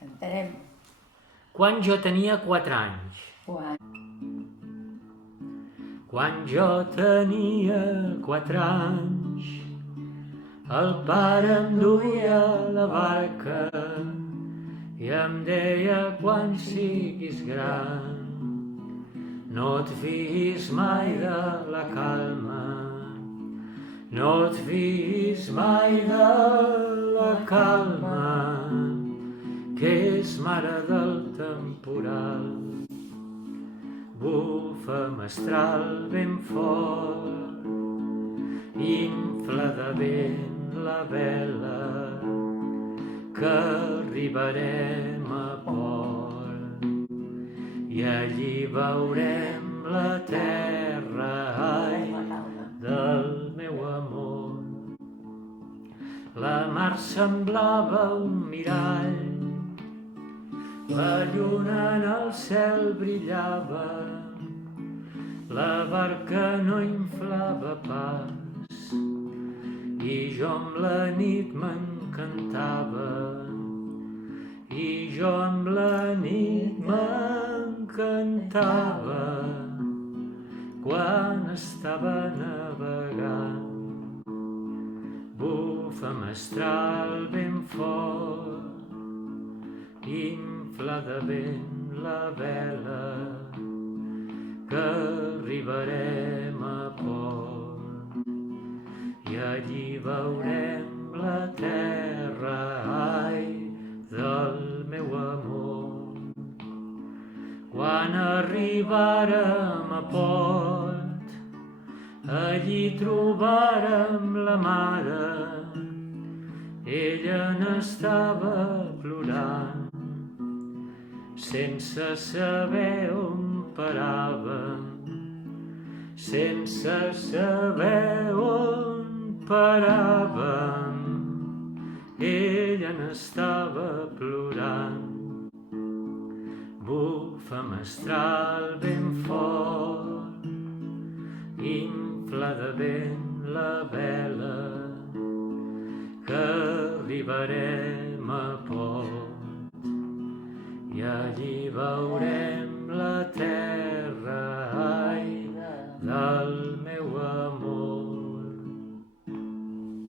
Cantarem Quan jo tenia 4 anys. Quan jo tenia 4 anys, el pare em duia a la barca i em deia quan siguis gran no et fiïs mai de la calma, no et fiïs mai de la calma, que és mare del temporal. Bufa mestral ben fort, infla de vent la vela, que arribarem a port i allí veurem la terra, ai, del meu amor. La mar semblava un mirall, la lluna en el cel brillava, la barca no inflava pas i jo amb la nit m'encantava, i jo amb la nit m'encantava quan estava navegant. Bufa mestral ben fort, infla de vent la vela, que arribarem a port i allí veurem la terra, ai, del meu amor. Quan arribàrem a port, allí trobàrem la mare, ella n'estava plorant, sense saber on paràvem, sense saber on paràvem, ella n'estava plorant. Bufa mestral ben fort, infla de vent la vela, que arribarem a port i allí veurem la terra,